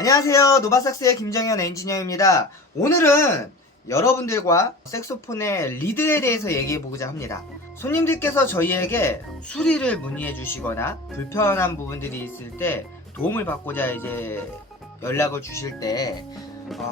안녕하세요. 노바삭스의 김정현 엔지니어입니다. 오늘은 여러분들과 색소폰의 리드에 대해서 얘기해보고자 합니다. 손님들께서 저희에게 수리를 문의해 주시거나 불편한 부분들이 있을 때 도움을 받고자 이제 연락을 주실 때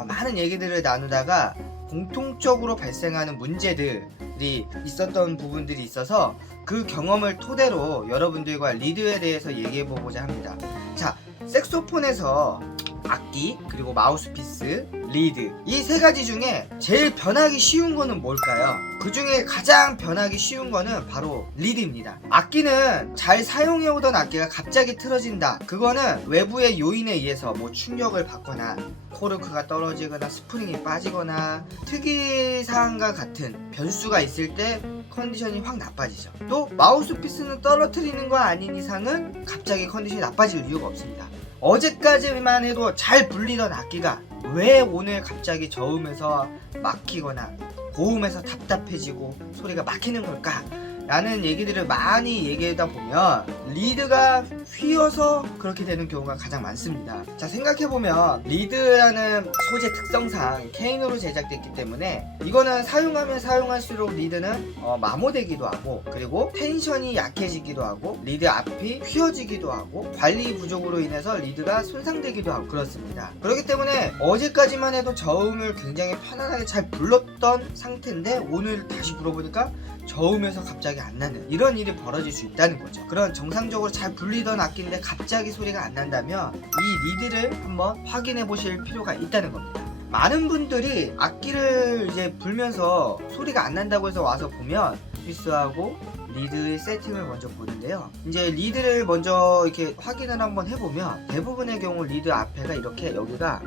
많은 얘기들을 나누다가 공통적으로 발생하는 문제들이 있었던 부분들이 있어서 그 경험을 토대로 여러분들과 리드에 대해서 얘기해보고자 합니다. 자, 색소폰에서 악기, 그리고 마우스피스, 리드, 이 세 가지 중에 제일 변하기 쉬운 거는 뭘까요? 그 중에 가장 변하기 쉬운 거는 바로 리드입니다. 악기는 잘 사용해오던 악기가 갑자기 틀어진다. 그거는 외부의 요인에 의해서 뭐 충격을 받거나 코르크가 떨어지거나 스프링이 빠지거나 특이사항과 같은 변수가 있을 때 컨디션이 확 나빠지죠. 또 마우스피스는 떨어뜨리는 거 아닌 이상은 갑자기 컨디션이 나빠질 이유가 없습니다. 어제까지만 해도 잘 불리던 악기가 왜 오늘 갑자기 저음에서 막히거나 고음에서 답답해지고 소리가 막히는 걸까? 라는 얘기들을 많이 얘기하다 보면 리드가 휘어서 그렇게 되는 경우가 가장 많습니다. 자, 생각해보면 리드라는 소재 특성상 케인으로 제작됐기 때문에 이거는 사용하면 사용할수록 리드는 마모되기도 하고, 그리고 텐션이 약해지기도 하고, 리드 앞이 휘어지기도 하고, 관리 부족으로 인해서 리드가 손상되기도 하고 그렇습니다. 그렇기 때문에 어제까지만 해도 저음을 굉장히 편안하게 잘 불렀던 상태인데 오늘 다시 불어보니까 저음에서 갑자기 안 나는 이런 일이 벌어질 수 있다는 거죠. 그런 정상적으로 잘 불리던 악기인데 갑자기 소리가 안 난다면 이 리드를 한번 확인해 보실 필요가 있다는 겁니다. 많은 분들이 악기를 이제 불면서 소리가 안 난다고 해서 와서 보면 피스하고 리드의 세팅을 먼저 보는데요. 이제 리드를 먼저 이렇게 확인을 한번 해보면 대부분의 경우 리드 앞에가 이렇게 여기가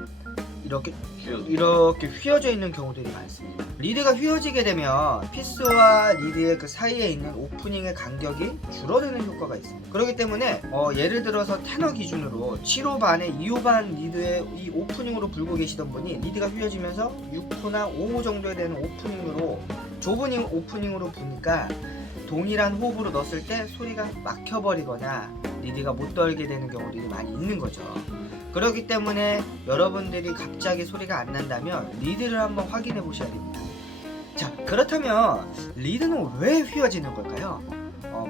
이렇게 휘어져 있는 경우들이 많습니다. 리드가 휘어지게 되면 피스와 리드의 그 사이에 있는 오프닝의 간격이 줄어드는 효과가 있습니다. 그렇기 때문에 예를 들어서 테너 기준으로 7호반에 2호반 리드의 이 오프닝으로 불고 계시던 분이 리드가 휘어지면서 6호나 5호 정도에 되는 오프닝으로 좁은 오프닝으로 부니까 동일한 호흡으로 넣었을 때 소리가 막혀버리거나 리드가 못 떨게 되는 경우들이 많이 있는 거죠. 그렇기 때문에 여러분들이 갑자기 소리가 안 난다면 리드를 한번 확인해 보셔야 됩니다. 자, 그렇다면 리드는 왜 휘어지는 걸까요?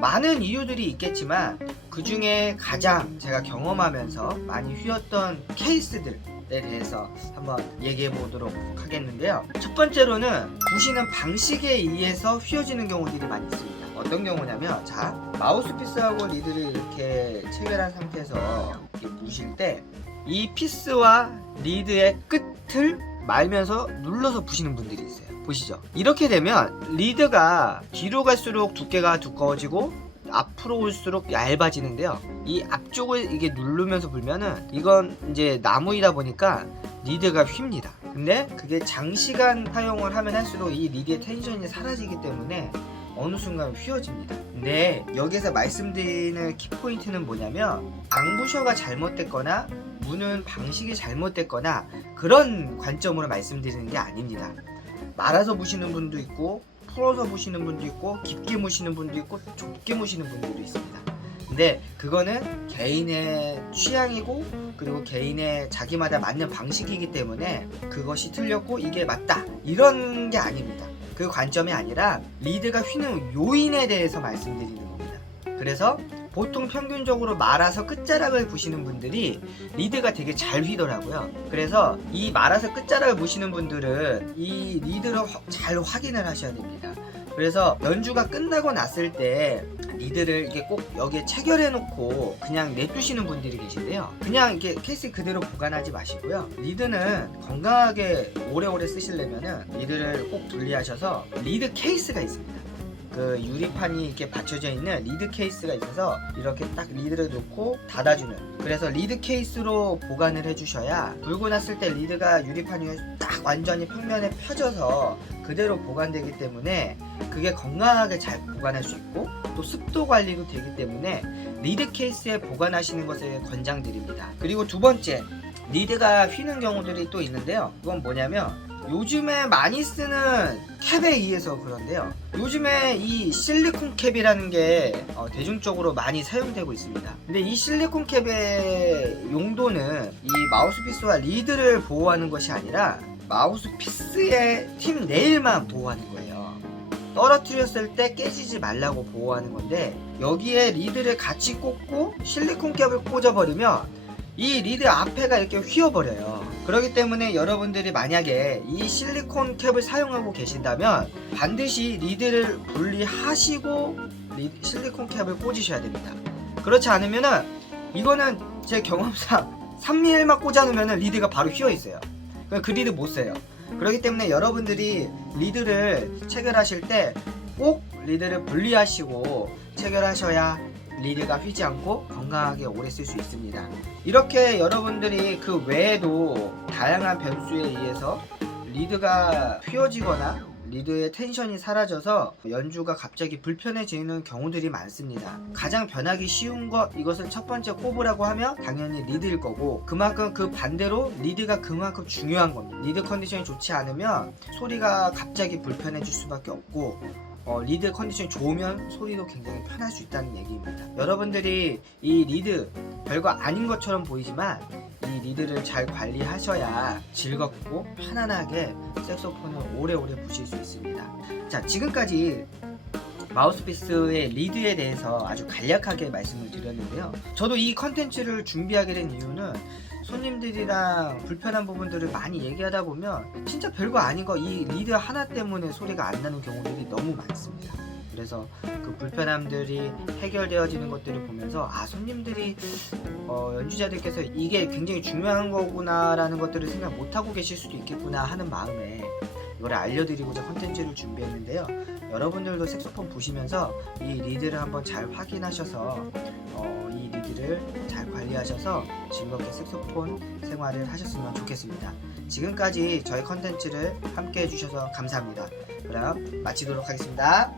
많은 이유들이 있겠지만 그 중에 가장 제가 경험하면서 많이 휘었던 케이스들에 대해서 한번 얘기해 보도록 하겠는데요. 첫 번째로는 부시는 방식에 의해서 휘어지는 경우들이 많이 있습니다. 어떤 경우냐면, 자, 마우스피스하고 리드를 이렇게 체결한 상태에서 이렇게 부실 때 이 피스와 리드의 끝을 말면서 눌러서 부시는 분들이 있어요. 보시죠. 이렇게 되면 리드가 뒤로 갈수록 두께가 두꺼워지고 앞으로 올수록 얇아지는데요. 이 앞쪽을 이게 누르면서 불면은 이건 이제 나무이다 보니까 리드가 휩니다. 근데 그게 장시간 사용을 하면 할수록 이 리드의 텐션이 사라지기 때문에 어느 순간 휘어집니다. 근데 여기서 말씀드리는 키포인트는 뭐냐면, 앙부셔가 잘못됐거나 무는 방식이 잘못됐거나 그런 관점으로 말씀드리는 게 아닙니다. 말아서 부시는 분도 있고, 풀어서 부시는 분도 있고, 깊게 무시는 분도 있고, 좁게 무시는 분들도 있습니다. 근데 그거는 개인의 취향이고, 그리고 개인의 자기마다 맞는 방식이기 때문에 그것이 틀렸고 이게 맞다 이런 게 아닙니다. 그 관점이 아니라 리드가 휘는 요인에 대해서 말씀드리는 겁니다. 그래서 보통 평균적으로 말아서 끝자락을 부시는 분들이 리드가 되게 잘 휘더라고요. 그래서 이 말아서 끝자락을 부시는 분들은 이 리드를 잘 확인을 하셔야 됩니다. 그래서 연주가 끝나고 났을 때 리드를 이게 꼭 여기에 체결해 놓고 그냥 내두시는 분들이 계신데요. 그냥 이렇게 케이스 그대로 보관하지 마시고요. 리드는 건강하게 오래오래 쓰시려면은 리드를 꼭 분리하셔서 리드 케이스가 있습니다. 그 유리판이 이렇게 받쳐져 있는 리드 케이스가 있어서 이렇게 딱 리드를 놓고 닫아주는, 그래서 리드 케이스로 보관을 해주셔야 불고 났을 때 리드가 유리판 위에 딱 완전히 평면에 펴져서 그대로 보관되기 때문에 그게 건강하게 잘 보관할 수 있고, 또 습도 관리도 되기 때문에 리드 케이스에 보관하시는 것을 권장드립니다. 그리고 두 번째, 리드가 휘는 경우들이 또 있는데요. 그건 뭐냐면 요즘에 많이 쓰는 캡에 의해서 그런데요. 요즘에 이 실리콘 캡이라는 게 대중적으로 많이 사용되고 있습니다. 근데 이 실리콘 캡의 용도는 이 마우스피스와 리드를 보호하는 것이 아니라 마우스피스의 팁 네일만 보호하는 거예요. 떨어뜨렸을 때 깨지지 말라고 보호하는 건데, 여기에 리드를 같이 꽂고 실리콘 캡을 꽂아버리면 이 리드 앞에가 이렇게 휘어버려요. 그렇기 때문에 여러분들이 만약에 이 실리콘 캡을 사용하고 계신다면 반드시 리드를 분리하시고 실리콘 캡을 꽂으셔야 됩니다. 그렇지 않으면은 이거는 제 경험상 3mm만 꽂아놓으면 리드가 바로 휘어있어요. 그 리드 못 써요. 그렇기 때문에 여러분들이 리드를 체결하실 때 꼭 리드를 분리하시고 체결하셔야 리드가 휘지 않고 건강하게 오래 쓸 수 있습니다. 이렇게 여러분들이 그 외에도 다양한 변수에 의해서 리드가 휘어지거나 리드의 텐션이 사라져서 연주가 갑자기 불편해지는 경우들이 많습니다. 가장 변하기 쉬운 것, 이것을 첫 번째 꼽으라고 하면 당연히 리드일 거고, 그만큼 그 반대로 리드가 그만큼 중요한 겁니다. 리드 컨디션이 좋지 않으면 소리가 갑자기 불편해질 수밖에 없고, 리드 컨디션이 좋으면 소리도 굉장히 편할 수 있다는 얘기입니다. 여러분들이 이 리드 별거 아닌 것처럼 보이지만 이 리드를 잘 관리하셔야 즐겁고 편안하게 색소폰을 오래오래 부실 수 있습니다. 자, 지금까지 마우스피스의 리드에 대해서 아주 간략하게 말씀을 드렸는데요. 저도 이 컨텐츠를 준비하게 된 이유는 손님들이랑 불편한 부분들을 많이 얘기하다 보면 진짜 별거 아닌 거 이 리드 하나 때문에 소리가 안 나는 경우들이 너무 많습니다. 그래서 그 불편함들이 해결되어지는 것들을 보면서 손님들이 연주자들께서 이게 굉장히 중요한 거구나 라는 것들을 생각 못하고 계실 수도 있겠구나 하는 마음에 이걸 알려드리고자 컨텐츠를 준비했는데요. 여러분들도 색소폰 부시면서 이 리드를 한번 잘 확인하셔서 이 리드를 잘 관리하셔서 즐겁게 색소폰 생활을 하셨으면 좋겠습니다. 지금까지 저희 컨텐츠를 함께 해주셔서 감사합니다. 그럼 마치도록 하겠습니다.